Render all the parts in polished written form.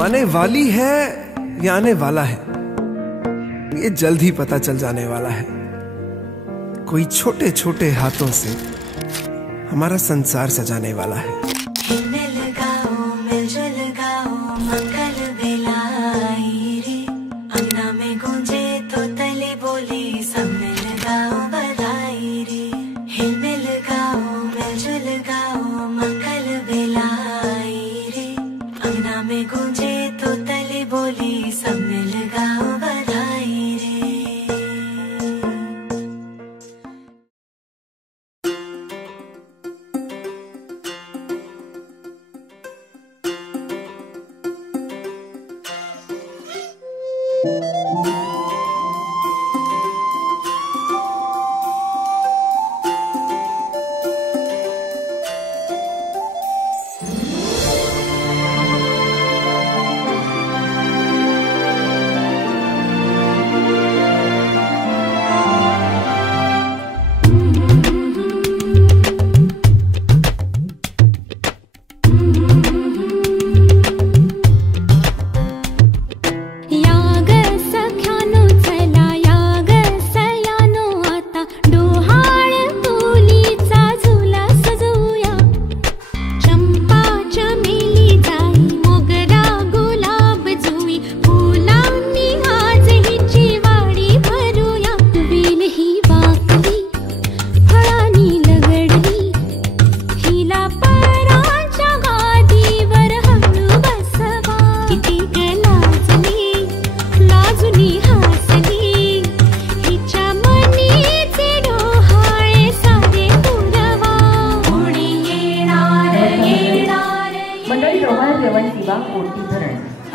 आने वाली है या आने वाला है, ये जल्द ही पता चल जाने वाला है। कोई छोटे छोटे हाथों से हमारा संसार सजाने वाला है।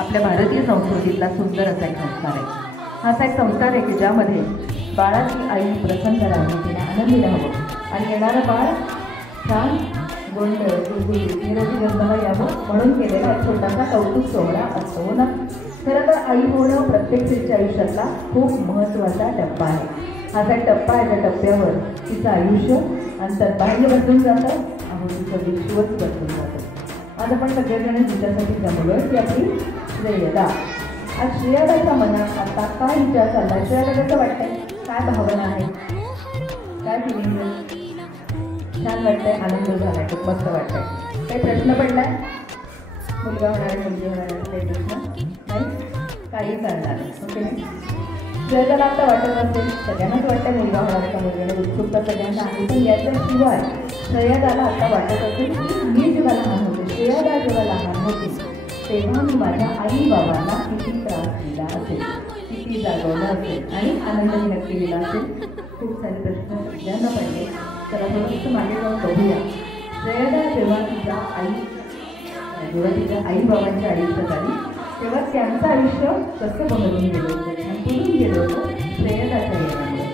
आपल्या भारतीय संस्कृतीतला सुंदर असा एक संस्कार आहे। हा असा एक संस्कार आहे की ज्यामध्ये बाळाची आई प्रसन्न राहावी, तिने आनंदी राहावं आणि येणारं बाळ छान गोंधळ गुळगुळीत निरोगी गंधर्व यावं म्हणून केलेला एक छोटासा कौतुक सोहळा असतो ना। खरं तर आई होणं प्रत्येक स्त्रीच्या आयुष्यातला खूप महत्त्वाचा टप्पा आहे। हा असा एक टप्पा आहे, त्या टप्प्यावर तिचं आयुष्य अंतर्बाह्य बदलून जातं, तिचं विश्वच बदलून जातं। आज आपण सगळेजण तिच्यासाठी जमलोय की आपली श्रेयदा। आज श्रेयदाच्या मनात आता काय विचार चालला, श्रेयदा कसं वाटतंय, काय भावना आहे, काय फिलिंग आहे? छान वाटतंय, आनंद झालाय, खूप मस्त वाटतंय। काही प्रश्न पडलाय? मुलगा होणार आहे, मुलगी होणार आहे, काही प्रश्न नाही, काही चालणार ओके नाही। श्रेयदाला आता वाटत असेल, सगळ्यांनाच वाटतं मुलगा होणार आहे का मुलगी, उत्सुकता सगळ्यांना आहे, पण याच्याशिवाय श्रेयदाला आता वाटत असेल की मी जेव्हा लहान होते, श्रेयदा जेव्हा लहान होती तेव्हा मी माझ्या आई बाबांना किती त्रास दिला असेल, किती जागवलं असेल आणि आनंदही नक्की दिला असेल। खूप सारे प्रश्न सगळ्यांना पडले, तर आपण फक्त मागे जाऊन बघूया श्रेयदा जेव्हा तिच्या आई बाबांच्या आयुष्यात आली तेव्हा त्यांचं आयुष्य कसं बहरून गेलं होतं, पुढून गेलं होतं श्रेयदाच्या येण्यामुळे।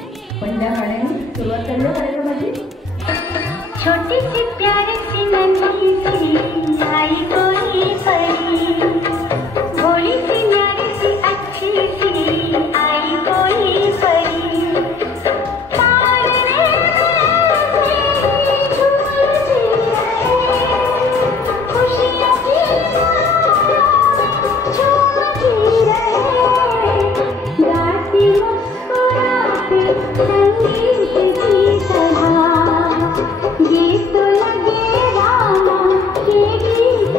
पण त्या गाण्याने सुरुवात करूया कार्यक्रमाची। छोटी सी प्यारी सी नन्ही सी आई कोई परी, भोली सी न्यारी सी अच्छी सी आई कोई परी, तारे झूलती रहे, खुशियाँ की झूमती रहे, गाती मुस्कुराती संगीत की तरह। ये तो लगे रामा के गीत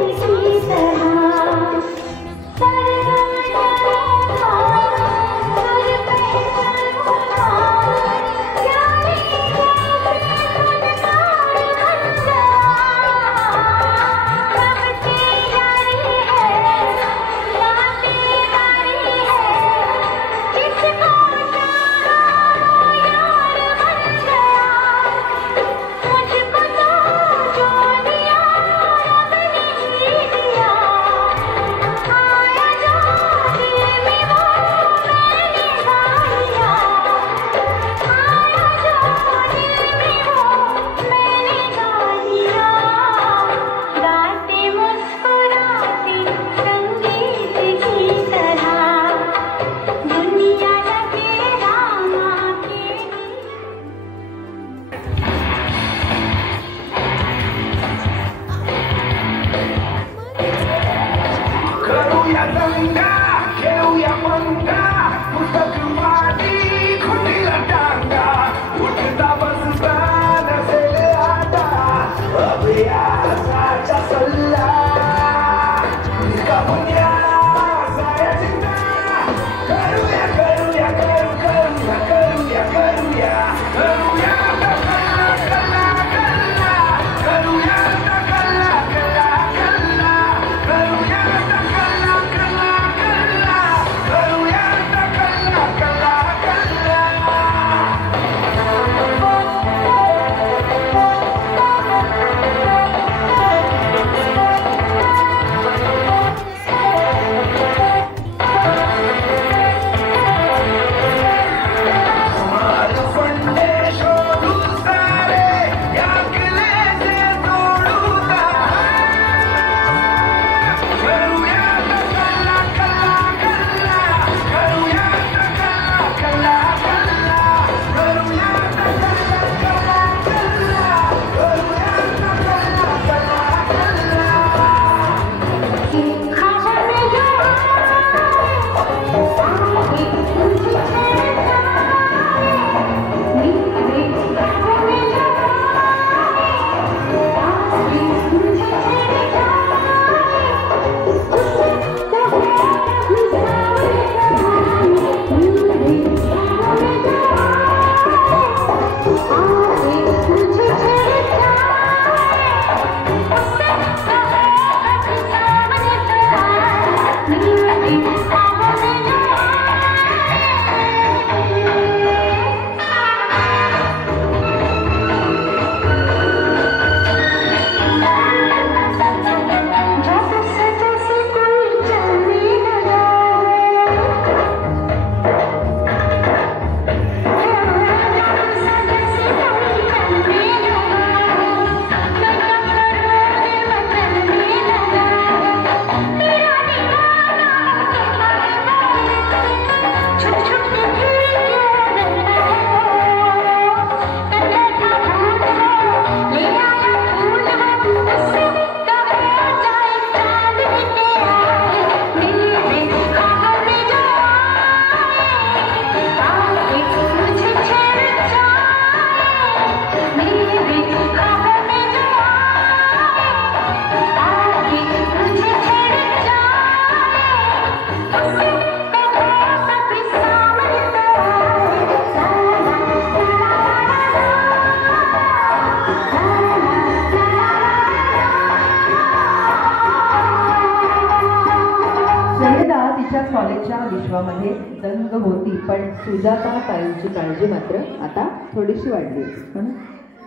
अशाच कॉलेजच्या विश्वामध्ये दंग होती, पण सुजाता ताईंची काळजी मात्र आता थोडीशी वाढली.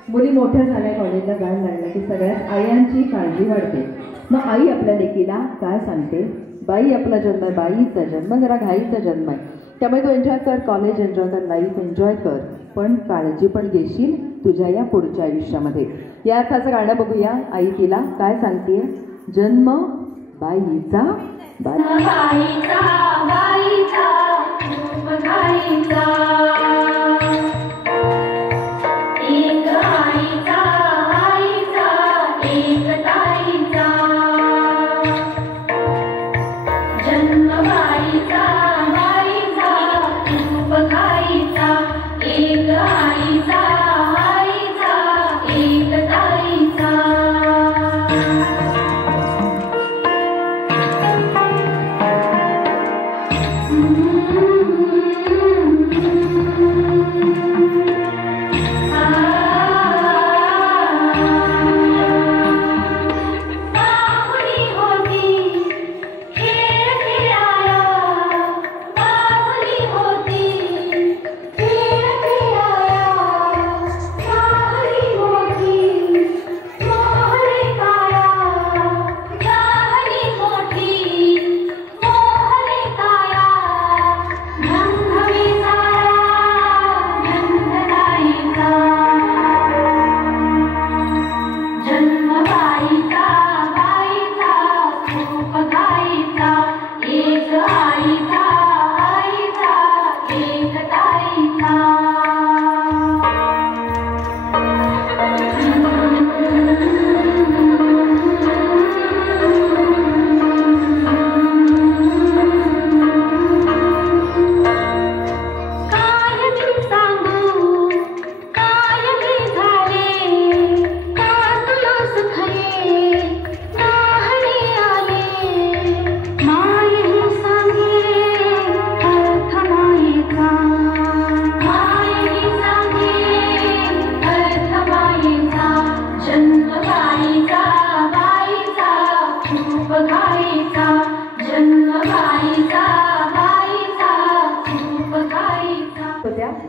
मुली मोठ्या झाल्या, कॉलेजला जायला लागल्या की सगळ्यात आयांची काळजी वाढते. मग आई आपल्या लेकीला काय सांगते, बाई आपला जन्म आहे, बाईचा जन्म जरा घाईचा जन्म आहे, त्यामुळे तू एन्जॉय कर, कॉलेज एन्जॉय कर, लाईफ एन्जॉय कर, पण काळजी पण घेशील तुझ्या या पुढच्या आयुष्यामध्ये. या अर्थाचं गाणं बघूया. आई तिला काय सांगते, जन्म बाईचा बाईचा बाईचा रूप घाईचा, एक आईचा आईचा एक ताईचा, जन्म बाईचा बाईचा रूप घाईचा, एक आईचा आईचा एक ताईचा.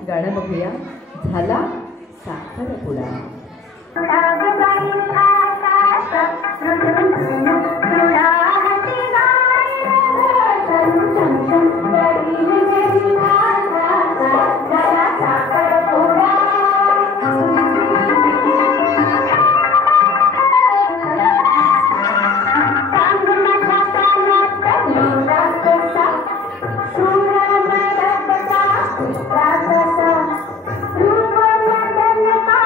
गाणं बघूया. झाला साखरपुडा. रूप मदन का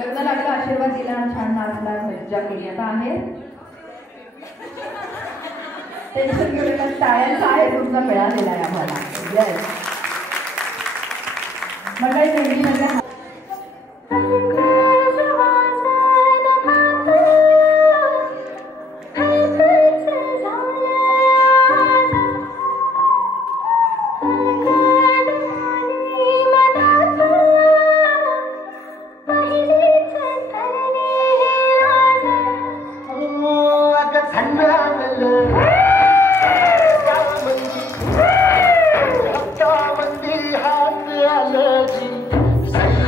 लग्न लागलं, आशीर्वाद दिला, छान नाचला, मज्जा केली. आता आहे टेन्शन घेऊ नका, टाळ्यांचा आहे तुमचा मिळालेला आहे आम्हाला. येस मंडळी मेहंदीमध्ये हात आलं जी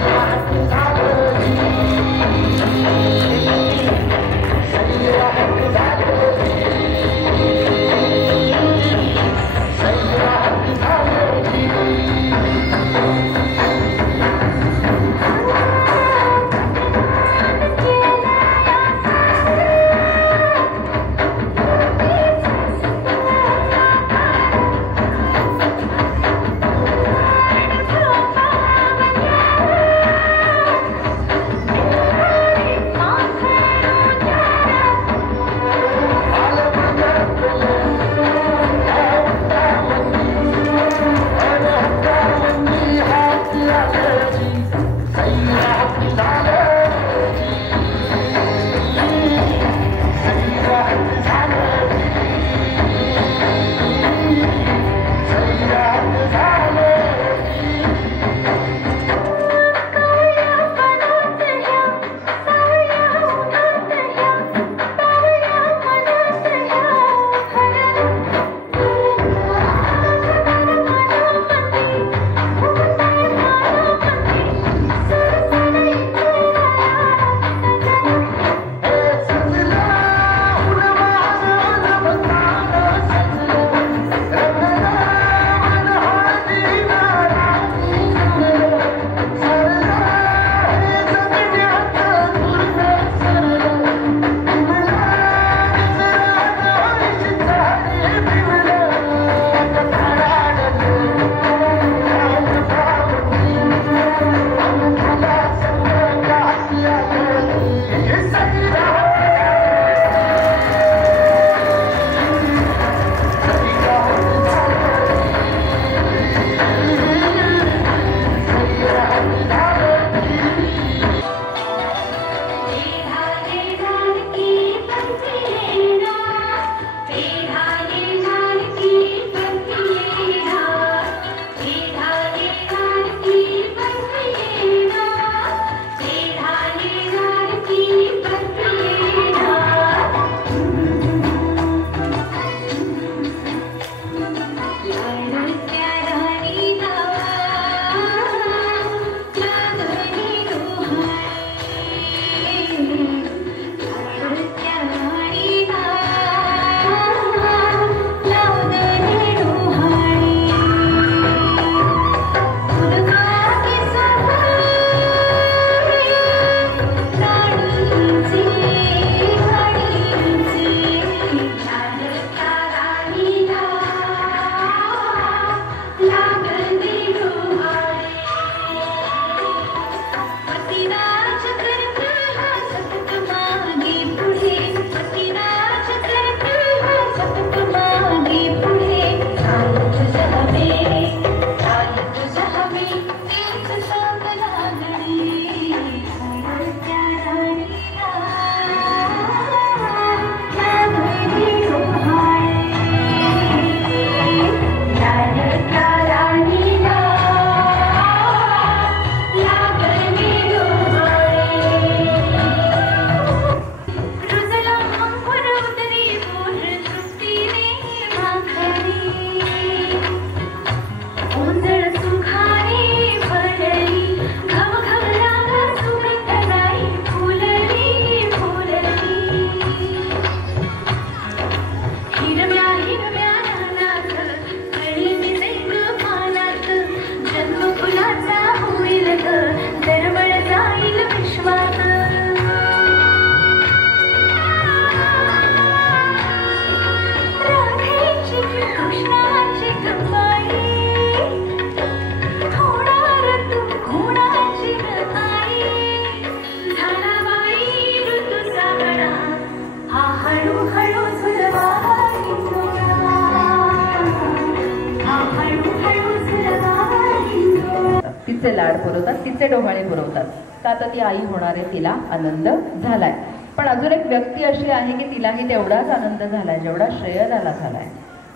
लाड पुरवतात, तिचे डोहाळे पुरवतात. का आता ती आई होणार आहे, तिला आनंद झालाय. पण अजून एक व्यक्ती अशी आहे की तिलाही तेवढाच आनंद झालाय जेवढा श्रेयदाला झालाय.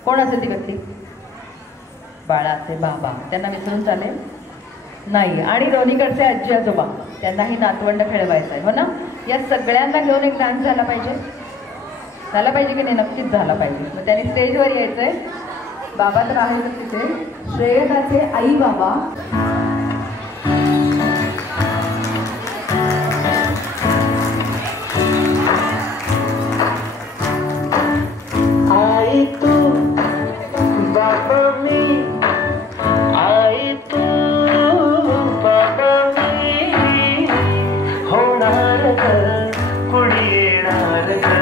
कोण असेल ती व्यक्ती? बाळाचे बाबा. त्यांना विसरून चालेल नाही. आणि दोन्हीकडचे आजी आजोबा, त्यांनाही नातवंड खेळवायचं आहे, हो ना? या सगळ्यांना घेऊन एक डान्स झाला पाहिजे. झाला पाहिजे की नाही? नक्कीच झाला पाहिजे. मग त्यांनी स्टेजवर यायचंय. बाबा तर आहेच तिथे. श्रेयदाचे आई बाबा आई तू बाबा मी, आई तू बाबा मी, होणार ग कुणी येणार ग,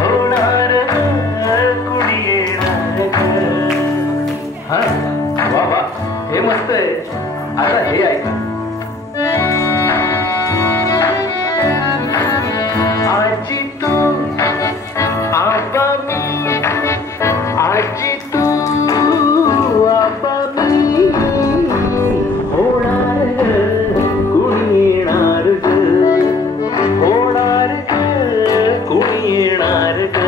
होणार ग कुणी येणार ग. हा वा वा, हे मस्त आहे. आता हे ऐका. आजी तू आबा मी, आजी तू आबा मी, होणार ग कुणी येणार ग, होणार ग कुणी येणार ग.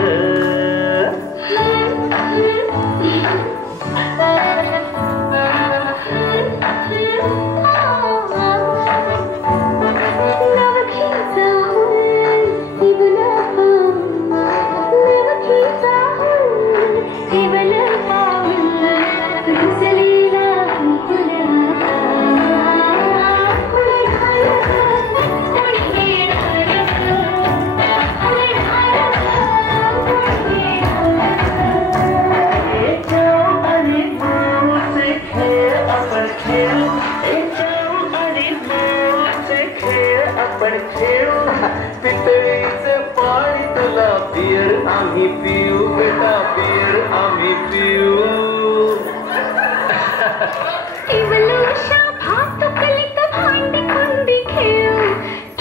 पितळीचं पाणी तुला पियर आम्ही पिऊ, बेटा पियर आम्ही पिऊ. इवलूशा भात कलित भांडी कुंडी खेळू,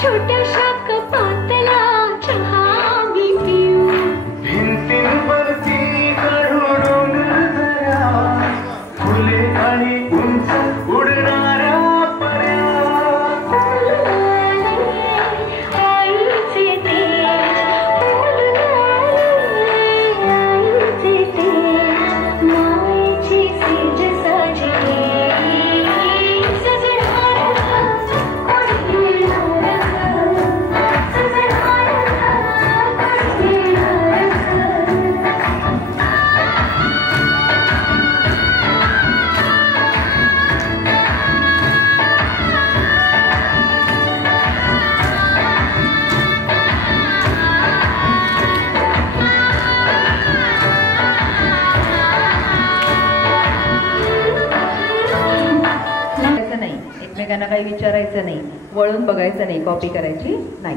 छोट्याशा कपातला चहा आम्ही पिऊ. भिंतींवरती काढू डोंगर दऱ्या, फुले आणि उंच उडणाऱ्या पऱ्या. एकमेकांना काही विचारायचं नाही, वळून बघायचं नाही, कॉपी करायची नाही.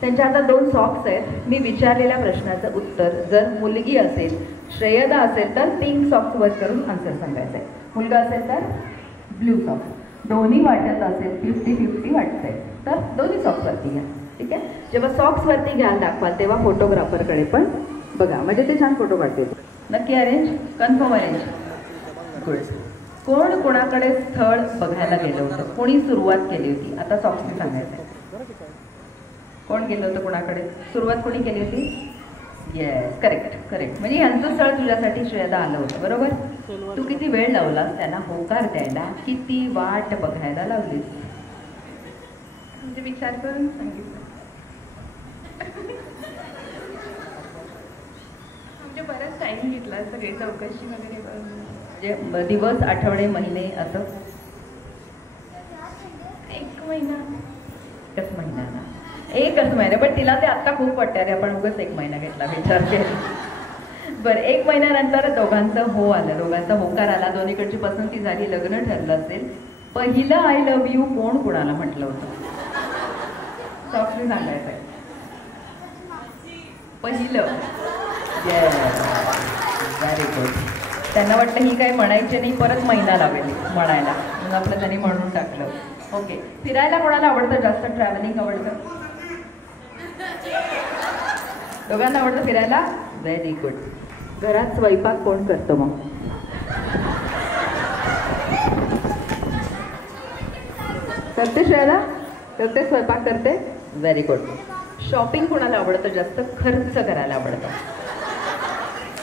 त्यांच्या आता 2 सॉक्स आहेत. मी विचारलेल्या प्रश्नाचं उत्तर जर मुलगी असेल, श्रेयदा असेल तर पिंक सॉक्स वर करून आन्सर सांगायचं आहे. मुलगा असेल तर ब्ल्यू सॉक्स. दोन्ही वाटत असेल 50-50 वाटतंय तर दोन्ही सॉक्स वरती घ्या. ठीक आहे? जेव्हा सॉक्स वरती घ्याल दाखवाल तेव्हा फोटोग्राफरकडे पण बघा, म्हणजे ते छान फोटो काढतील. नक्की अरेंज? Confirm arrange? गुड. कोण कोणाकडे स्थळ बघायला गेलं होतं? कोणी सुरुवात केली होती? आता सॉक्सने सांगायचं. कोण गेलं होतं कोणाकडे? सुरुवात कोणी केली होती? Yes, correct correct. म्हणजे यांचं स्थळ तुझ्यासाठी श्रेयदा आलं होतं, बरोबर? तू किती वेळ लावलास त्यांना होकार द्यायला, किती वाट बघायला लावलीस? म्हणजे विचार करून सांगितलं. म्हणजे बराच टाइम घेतला सगळे चौकशी वगैरे करून. म्हणजे दिवस, आठवडे, महिने असं? 1 महिना. एकच महिना ना? एकच महिना. पण तिला ते आत्ता खूप वाटतं रे, आपण उगाच 1 महिना घेतला विचार केला. बरं, 1 महिन्यानंतर दोघांचं हो आलं, दोघांचा होकार आला, दोन्हीकडची पसंती झाली, लग्न ठरलं असेल. पहिलं आय लव्ह यू कोण कुणाला म्हटलं होतं? सॉफ्टली सांगायचं आहे. पहिलं. Very good. त्यांना वाटतं ही काय म्हणायची नाही, परत महिना लागेल म्हणायला, म्हणून आपलं त्यांनी म्हणून टाकलं. ओके. फिरायला कोणाला आवडतं जास्त? ट्रॅव्हलिंग आवडतं? दोघांना आवडतं फिरायला? Very good. घरात स्वयंपाक कोण करतो मग? करते श्रेया? करते स्वयंपाक करते? Very good. शॉपिंग कोणाला आवडतं जास्त? खर्च करायला आवडतं.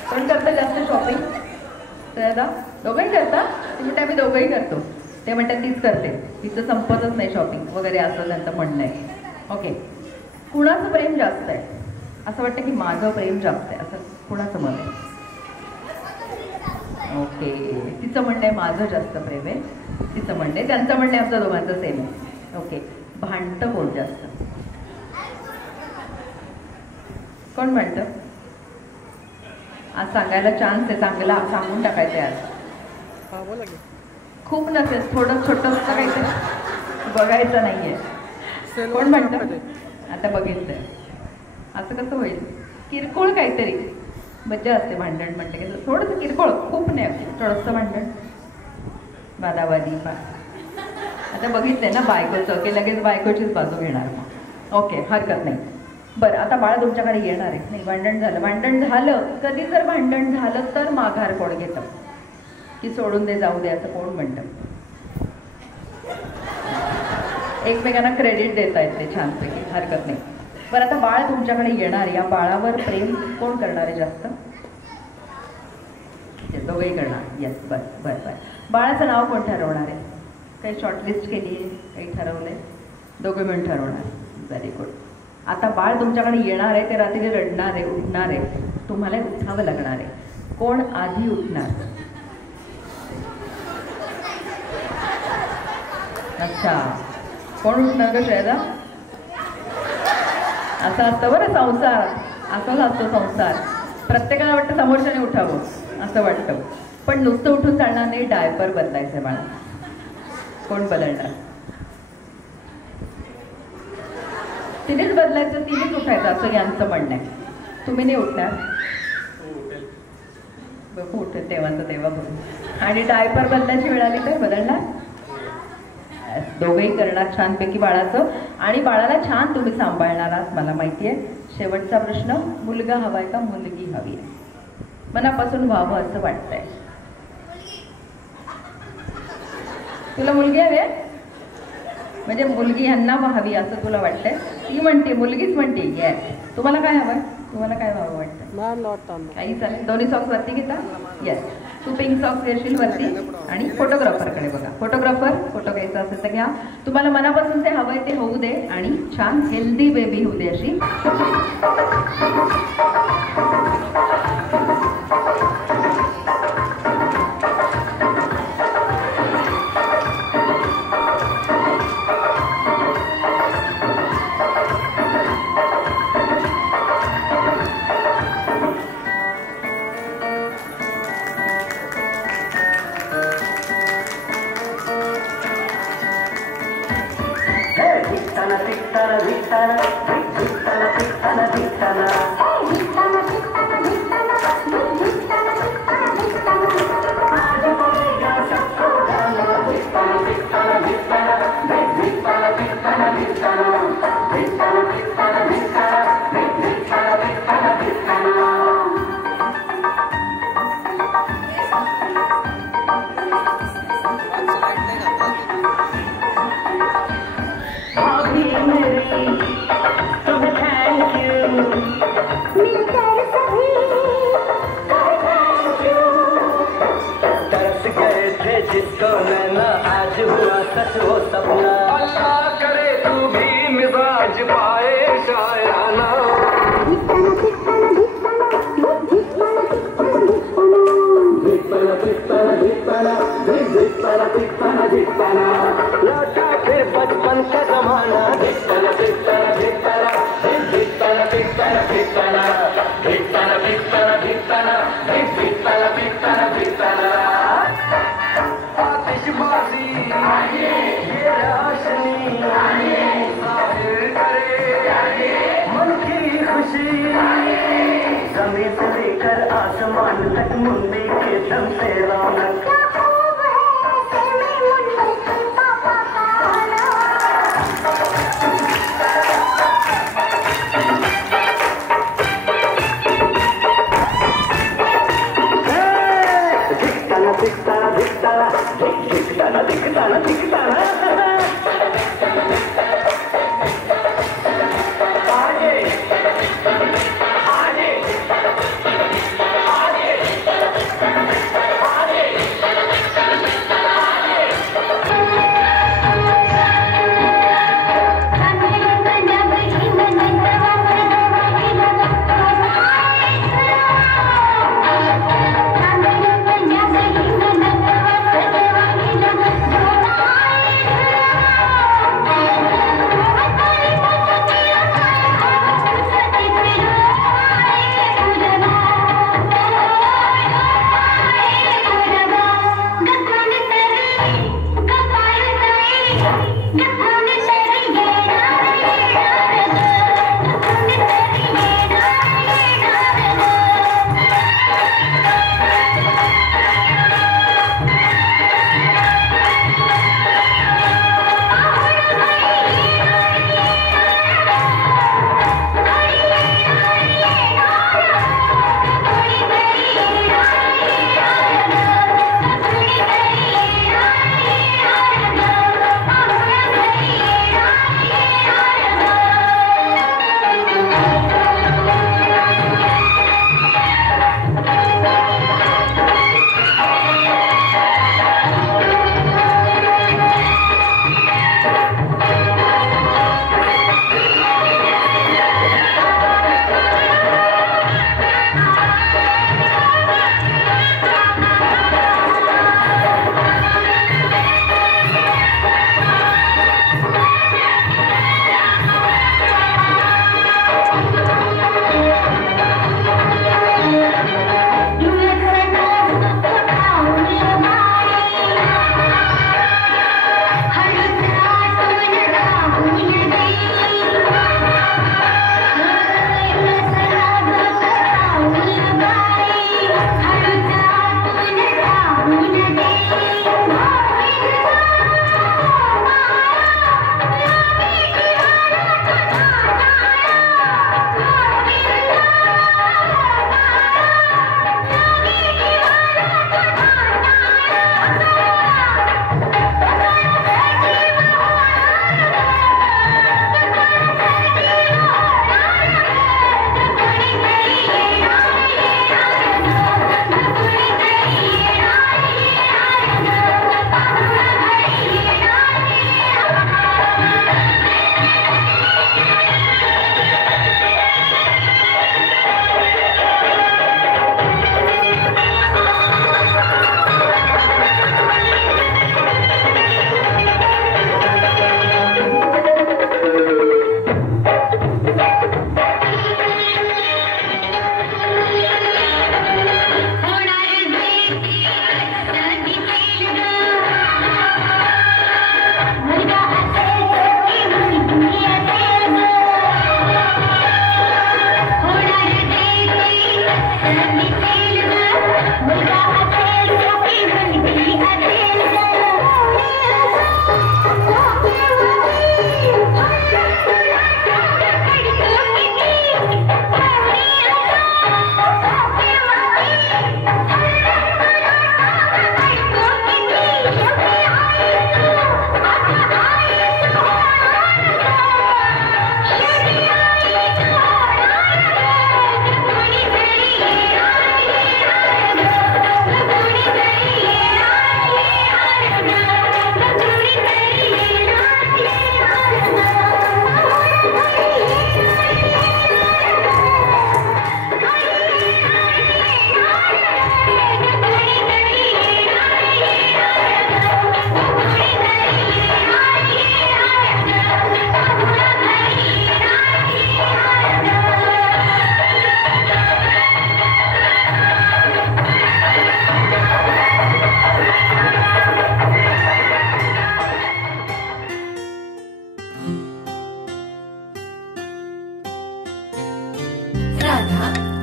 कोण करतं जास्त शॉपिंग? श्रेया? दोघंही करता? तुम्ही आम्ही दोघंही करतो. ते म्हणतात तीच करते, तिचं संपतच नाही शॉपिंग वगैरे असं त्यांचं म्हणणं आहे. ओके. कुणाचं प्रेम जास्त आहे? असं वाटतं की माझं प्रेम जास्त आहे, असं कुणाचं मत आहे? ओके. तिचं म्हणणं आहे माझं जास्त प्रेम आहे, तिचं म्हणणं आहे, त्यांचं म्हणणं आहे आमच्या दोघांचं सेम आहे. ओके. भांडतं कोण जास्त? कोण म्हणतं? आज सांगायला चान्स आहे, चांगला सांगून टाकायचं आहे आज. खूप नसेल, थोडं छोटं काहीतरी बघायचं नाहीये. कोण म्हणतं? आता बघितलंय. असं कसं होईल? किरकोळ काहीतरी मज्जा असते भांडण म्हटलं की थोडंसं किरकोळ, खूप नाही, थोडंसं भांडण, वादावादी. आता बघितलंय ना बायकोचं की लगेच बायकोचीच बाजू घेणार मग. ओके, हरकत नाही. बरं, आता बाळा तुमच्याकडे येणार आहे. नाही, भांडण झालं कधी जर भांडण झालं तर माघार कोण घेतं? की सोडून दे, जाऊ दे, असं कोण म्हणतं? एकमेकांना क्रेडिट देता येते छानपैकी, हरकत नाही. बरं, आता बाळ तुमच्याकडे येणार, या बाळावर प्रेम कोण करणार आहे जास्त? दोघंही करणार. येस, बरं. बाळाचं नाव कोण ठरवणार आहे? काही शॉर्टलिस्ट केली आहे, काही ठरवलं आहे? दोघं मिळून ठरवणार. Very good. आता बाळ तुमच्याकडे येणार आहे, ते रात्री रडणार आहे, उठणार आहे, तुम्हाला उठावं लागणार आहे. कोण आधी उठणार? अच्छा, कोण उठणार का श्रेया? असं असतं बरं संसार, असाच असतो संसार. प्रत्येकाला वाटतं समोरच्याने उठावं असं वाटतं, पण नुसतं उठून चालणार नाही, डायपर बदलायचं मला. कोण बदलणार? तिनेच बदलायचं, तिनेच उठायचं असं यांचं म्हणणं आहे. तुम्ही नाही उठणार? बघू, उठेल तेव्हाचं तेव्हा बघू. आणि डायपर बदलायची वेळ आली तर बदलणार? दोघंही करणार छानपैकी बाळाचं, आणि बाळाला छान तुम्ही सांभाळणार आहात मला माहिती आहे. शेवटचा प्रश्न, मुलगा हवाय का मुलगी हवी आहे? मनापासून व्हावं असं वाटतंय. तुला मुलगी हवी आहे? म्हणजे मुलगी ह्यांना हवी असं तुला वाटतंय? ती म्हणते, मुलगीच म्हणते. येस. तुम्हाला काय हवंय? तुम्हाला काय व्हावं वाटतं? काही चालेल. दोन्ही सॉक्स वरती घेता? येस. तू पिंक सॉक्स घेशील वरती, आणि फोटोग्राफरकडे बघा. फोटोग्राफर, फोटो घ्यायचा असेल तर घ्या. तुम्हाला मनापासून ते हवंय ते होऊ दे, आणि छान हेल्दी बेबी होऊ दे अशी. जिसको नैना आज हुआ सच वो सपना, अल्लाह करे तू भी मिजाज पाए शायराना। लौटा फिर बचपन का जमाना, आतिशबाजी ये रोशनी करे मन की खुशी, जमीन से लेकर आसमान तक मुंडी के दम से रौनक। दिखताना दिखताना दिखताना दिखताना दिखताना दिखताना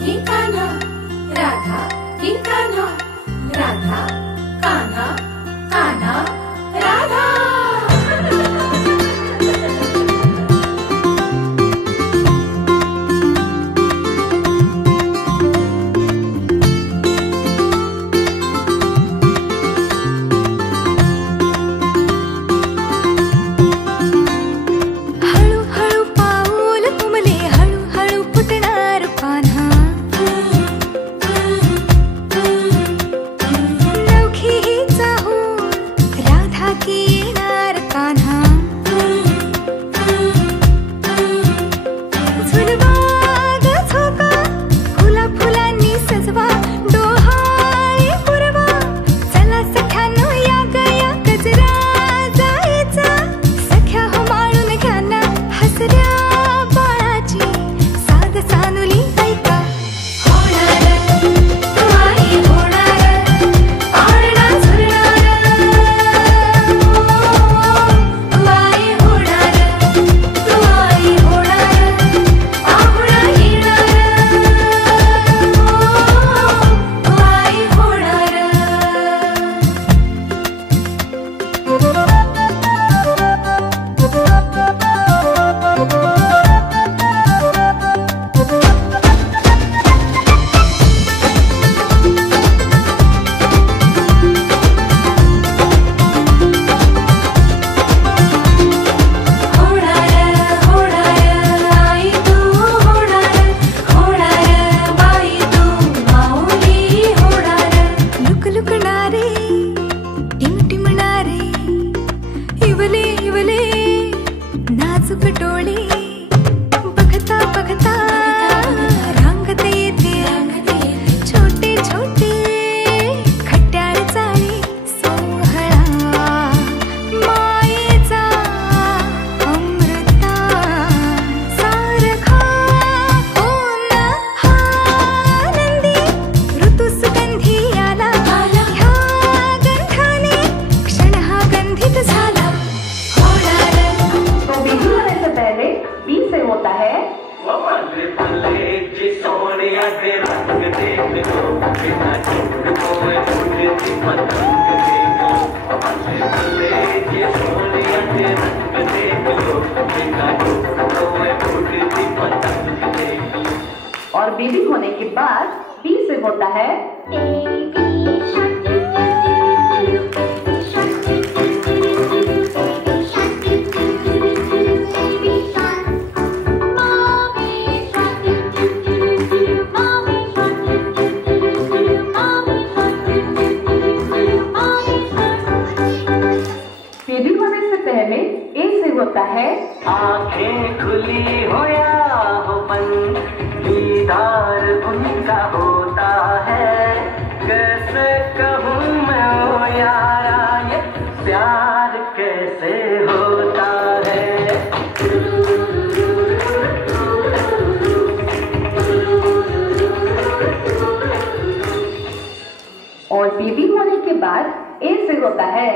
की कान्हा, राधा की कान्हा, राधा कान्हा, कान्हा राधा। और बेबी होने के बाद बी से होता है बेबी होने से पहले ए से होता है आंखें खुली हो या हो बंद, दीदार उनका होता है। कैसे कहूँ मैं ओ यारा, ये प्यार कैसे होता है। और बेबी होने के बाद ए से होता है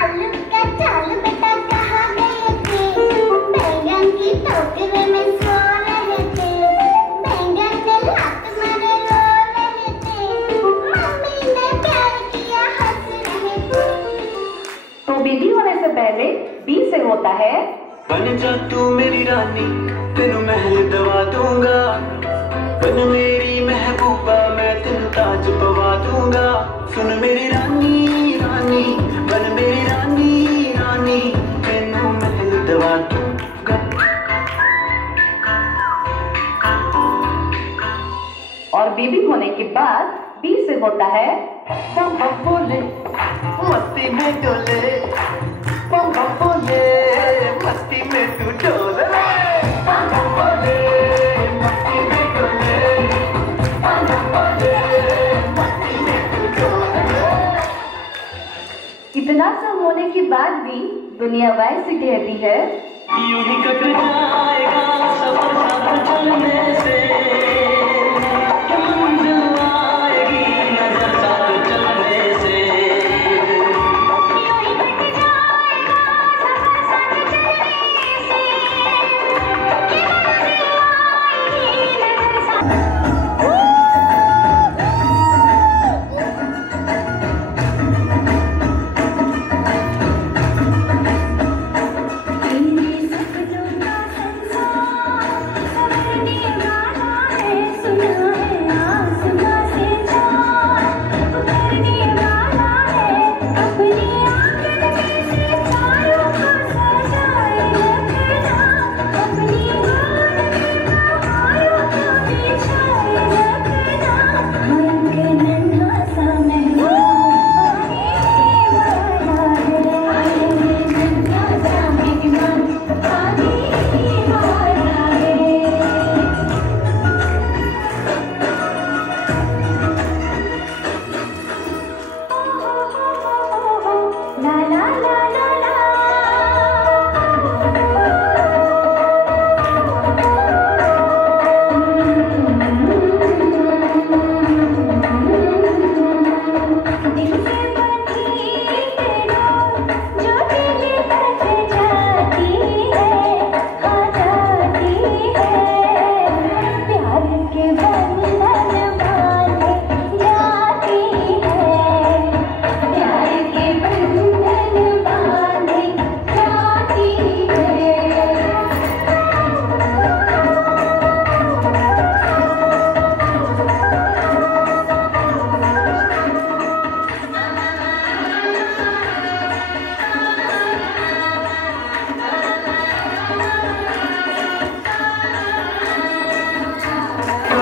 आलू का चाल बेटा कहाँ गए थे, बैंगन की टोकरी में सो रहे थे, बैंगन के लात मारे रो रहे थे, मम्मी ने प्यार किया हंस रहे थे। तो बेबी होने से पहले बी से होता है बन जा तू मेरी रानी, तेनू महल दवा दूंगा, बन मेरी महबूबा, मैं तेनू ताज पवा दूंगा। सुन मेरी रानी रानी, बन मेरी रानी रानी, तेनू महल दवा दूंगा। और बेबी होने के बाद बी से होता है बम बम बोले मस्ती में डोले, बम बम बोले मस्ती में तू डोले, बम बम बोले मस्ती में डोले, बम बम बोले मस्ती में तू डोले। इतना सब होने के बाद भी दुनिया वैसे कहती है यूं ही कट जाएगा सफर साथ चलने से, मंजिल आएगी नजर साथ चलने से। यूं ही कट जाएगा सफर साथ चलने से, मंजिल आएगी नजर साथ।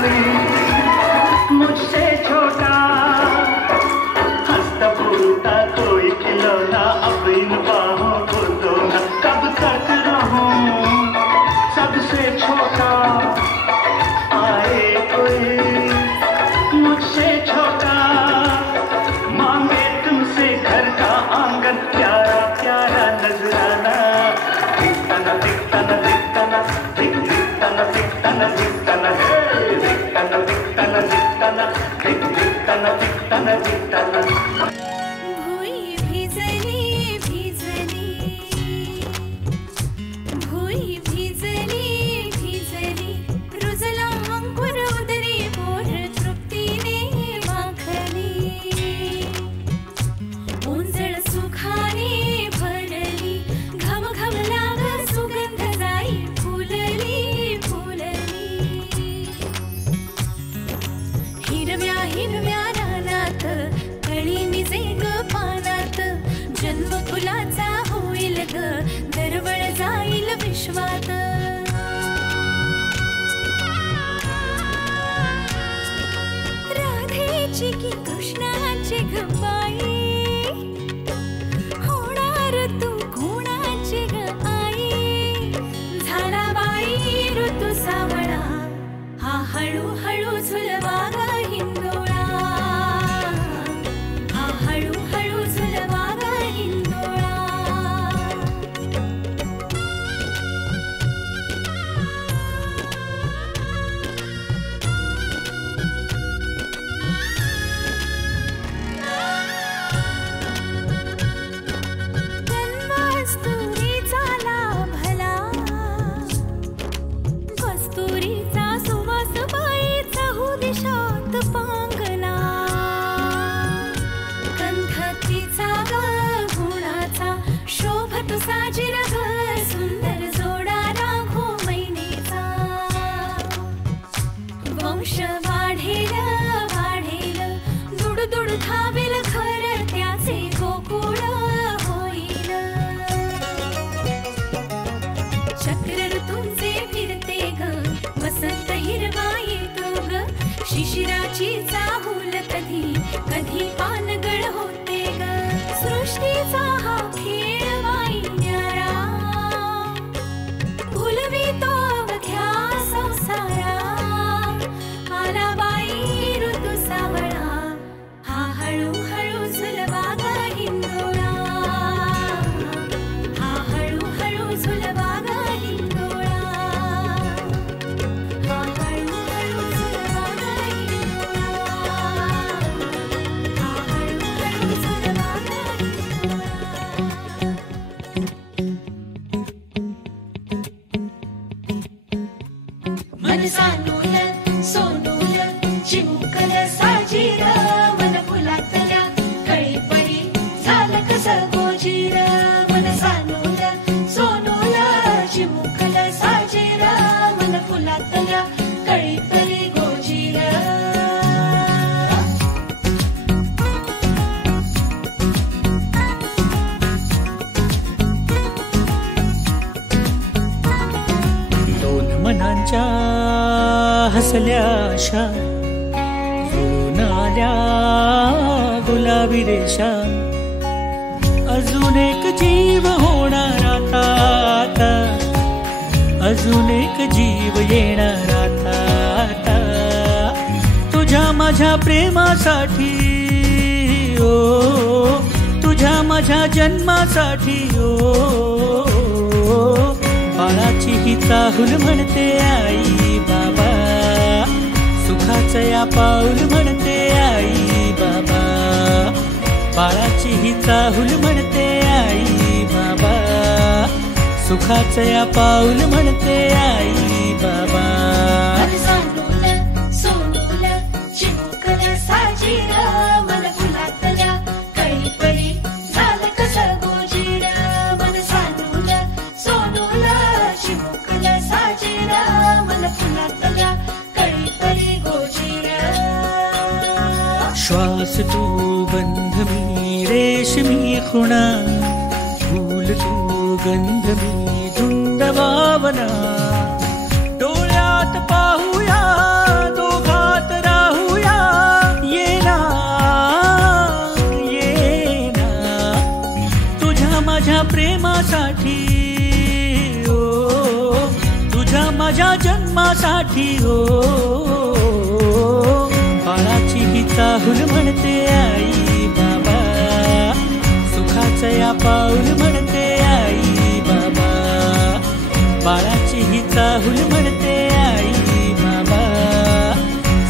कोई मुझसे छोटा, हंसता बोलता कोई खिलौना अब इन बाहों को दो ना। कब तक रहूं सबसे छोटा, आए कोई मुझसे छोटा, मांगे तुमसे घर का आंगन प्यारा प्यारा नजराना। दिखता न दिखता न दिखता न दिखता न दिखता न दिखता न दिखता न दिखता न दिखता न दिखता न दिखता न दिखता न। भुई भिजली भिजली, भुई भिजली भिजली, रुजला अंकुर उदरी पोर तृप्तीने माखली, उंजळ सुखाने भरली, घम घम लाग सुगंध जाई फुलली फुलली। हिरव्या हिरव्या रानात कळी निजे ग पानात, जन्म फुलाचा होईल ग दरवळ जाईल विश्वात। राधेची की कृष्णाची ग बाई, होणार तू कोणाची ग आई, झाला बाई ऋतू सावळा, हा हळूहळू झुलवा ग हिंदोळा, हा हळूहळू झुलवा ग हिंदोळा। कस्तुरीचा लाभला, कस्तुरीचा सुवास बाई चहू दिशात पांगला, गंधतीचा ग गुणाचा शोभत साजिर ग सुंदर जोडा राघो मैनेचा। वंश वाढेल वाढेल, दुड दुड धावेल घर त्याचे गोकुळ होईल। चक्र ऋतूंचे फिरते ग, वसंत हिरवा येतो ग, शिशिराची चाहूल कधी कधी पानगळ होते ग, सृष्टीचा हा खेळ बाई न्यारा, भुलवितो अवघ्या संसारा। आला बाई ऋतू सावळा, हा हळूहळू झुलवा ग हिंदोळा, हा हळूहळू झुलवा ग हिंदोळा, हा हळूहळू झुलवा ग हिंदोळा, हा हळूहळू झुलवा ग हिंदोळा। मन सानूल सोनूल चिमुकल साजीर, मन फुलातल्या कळीपरी झालं कसं गोजीर, मन सानूल सोनूल चिमुकल साजीर, मन फुलातल्या कळीपरी गोजीर। दोन मनांच्या हसल्या आशा, जुळून आल्या गुलाबी रेषा, अजून एक जीव होणार आता आता, अजून एक जीव येणार आता आता, तुझ्या माझ्या प्रेमासाठी ओ, तुझ्या माझ्या जन्मासाठी ओ, बाळाची ही चाहूल म्हणते आई बाबा, सुखाचं या पाऊल म्हणते आई बाबा, बाळाची ही चाहूल म्हणते आई बाबा, सुखाचं या पाऊल म्हणते आई बाबा। सोनूल चिमुकल साजीर, मन फुलातल्या कळीपरी झालं कसं गोजीर, मन सानूल सोनूल चिमुकल साजीर, मन फुलातल्या कळीपरी गोजीर। श्वास तू गंध मी रेशमी खुणा, फूल तू गंध मी धुंद भावना, डोळ्यात पाहूया दोघ जन्मासाठी हो बाळाची ही चाहूल म्हणते आई बाबा सुखाचं या पाऊल म्हणते आई बाबा बाळाची ही चाहूल म्हणते आई बाबा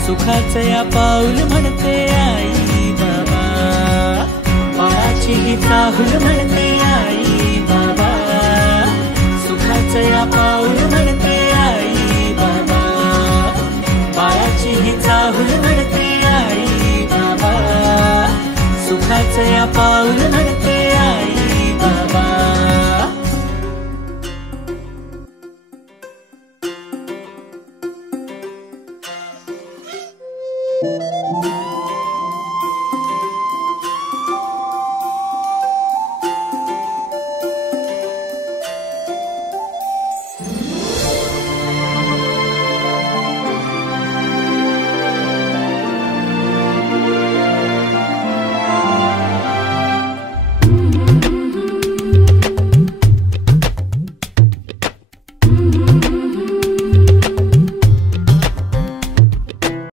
सुखाचं या पाऊल म्हणते आई बाबा बाळाची ही चाहूल म्हणते आई बाबा सुखाचं या पाऊल म्हणते आई बाबा बाळाची ही चाहूल म्हणते आई बाबा सुखाचं या पाऊल म्हणते आई बाबा Thank you.